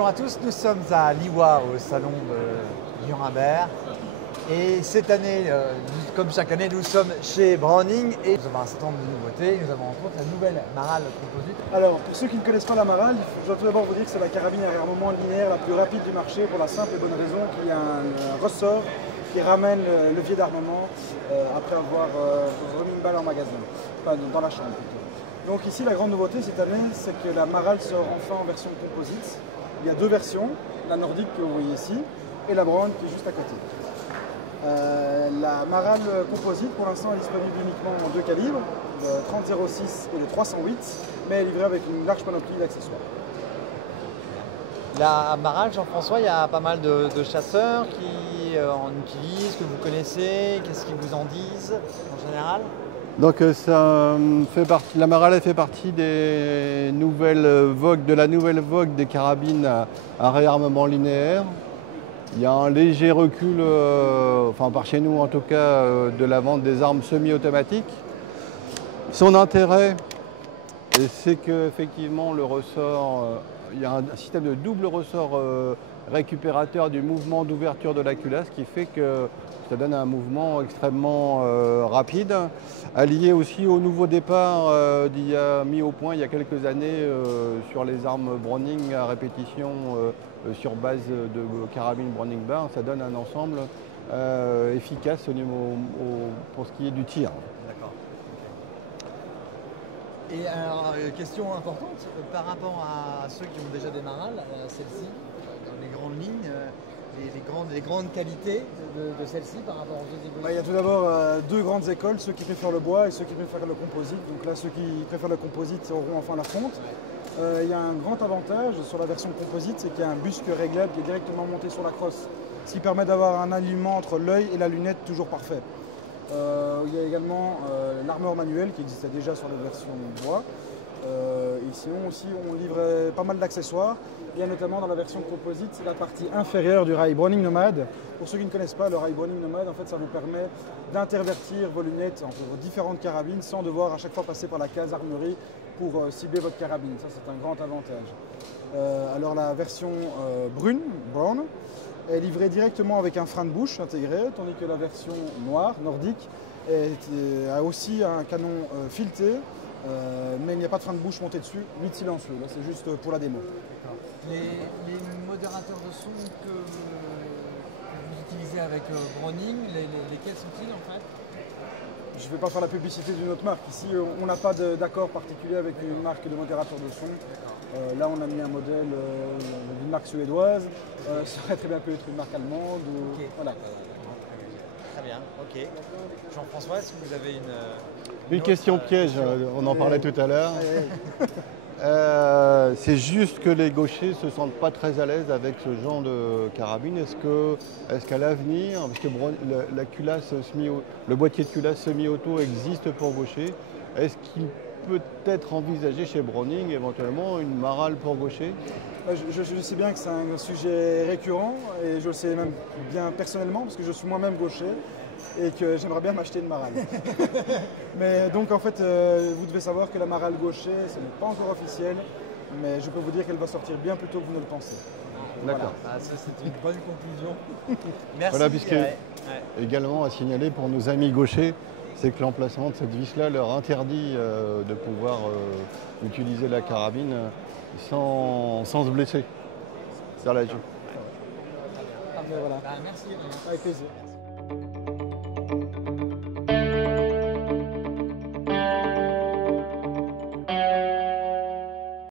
Bonjour à tous, nous sommes à Liwa au salon de Nuremberg et cette année, comme chaque année, nous sommes chez Browning et nous avons un certain nombre de nouveautés. Nous avons en compte la nouvelle Maral Composite. Alors, pour ceux qui ne connaissent pas la Maral, je dois tout d'abord vous dire que c'est la carabine à réarmement linéaire la plus rapide du marché pour la simple et bonne raison qu'il y a un ressort qui ramène le levier d'armement après avoir remis une balle en magasin, enfin dans la chambre plutôt. Donc ici, la grande nouveauté cette année, c'est que la Maral sort enfin en version composite. Il y a deux versions, la nordique que vous voyez ici et la Brown qui est juste à côté. La Maral composite, pour l'instant, est disponible uniquement en deux calibres, le 30-06 et le 308, mais elle est livrée avec une large panoplie d'accessoires. La Maral, Jean-François, il y a pas mal de chasseurs qui en utilisent, que vous connaissez. Qu'est-ce qu'ils vous en disent en général? Donc la Maral fait partie des nouvelles vogues, de la nouvelle vogue des carabines à réarmement linéaire. Il y a un léger recul, enfin par chez nous en tout cas, de la vente des armes semi-automatiques. Son intérêt, c'est qu'effectivement le ressort, il y a un système de double ressort récupérateur du mouvement d'ouverture de la culasse qui fait que ça donne un mouvement extrêmement rapide, allié aussi au nouveau départ mis au point il y a quelques années sur les armes Browning à répétition sur base de carabine Browning Bar. Ça donne un ensemble efficace pour ce qui est du tir. D'accord. Et alors, question importante, par rapport à ceux qui ont déjà des Marals, celle-ci, dans les grandes lignes, les grandes qualités de celle-ci par rapport aux autres évolutions? Il y a tout d'abord deux grandes écoles, ceux qui préfèrent le bois et ceux qui préfèrent le composite. Donc là, ceux qui préfèrent le composite auront enfin la fonte. Il y a un grand avantage sur la version composite, c'est qu'il y a un busque réglable qui est directement monté sur la crosse, ce qui permet d'avoir un alignement entre l'œil et la lunette toujours parfait. Il y a également l'armeur manuelle qui existait déjà sur la version bois. Et sinon aussi on livrait pas mal d'accessoires. Il y a notamment dans la version composite la partie inférieure du rail Browning Nomad. Pour ceux qui ne connaissent pas le rail Browning Nomad, en fait ça vous permet d'intervertir vos lunettes entre vos différentes carabines sans devoir à chaque fois passer par la case armerie pour cibler votre carabine. Ça c'est un grand avantage. Alors la version Brown est livrée directement avec un frein de bouche intégré, tandis que la version noire, nordique, a aussi un canon fileté. Mais il n'y a pas de frein de bouche monté dessus, ni de silencieux, là c'est juste pour la démo. Les modérateurs de son que vous utilisez avec Browning, lesquels sont-ils en fait? Je ne vais pas faire la publicité d'une autre marque. Ici, on n'a pas d'accord particulier avec une marque de modérateur de son. Là, on a mis un modèle d'une marque suédoise. Ça aurait très bien pu être une marque allemande. Okay. Voilà. Très bien, ok. Jean-François, est-ce que vous avez une question piège, on en parlait tout à l'heure. C'est juste que les gauchers ne se sentent pas très à l'aise avec ce genre de carabine. Est-ce qu'à l'avenir, parce que le boîtier de culasse semi-auto existe pour gaucher, est-ce qu'il peut être envisagé chez Browning éventuellement une Maral pour gaucher? Je sais bien que c'est un sujet récurrent et je le sais même bien personnellement parce que je suis moi-même gaucher et que j'aimerais bien m'acheter une Maral. Mais donc en fait, vous devez savoir que la Maral gaucher, ce n'est pas encore officiel, mais je peux vous dire qu'elle va sortir bien plus tôt que vous ne le pensez. D'accord. Voilà. Ça c'est une bonne conclusion. Merci. Voilà, puisque également à signaler pour nos amis gauchers, c'est que l'emplacement de cette vis-là leur interdit de pouvoir utiliser la carabine sans se blesser. C'est la joue. Voilà. Merci. Avec plaisir.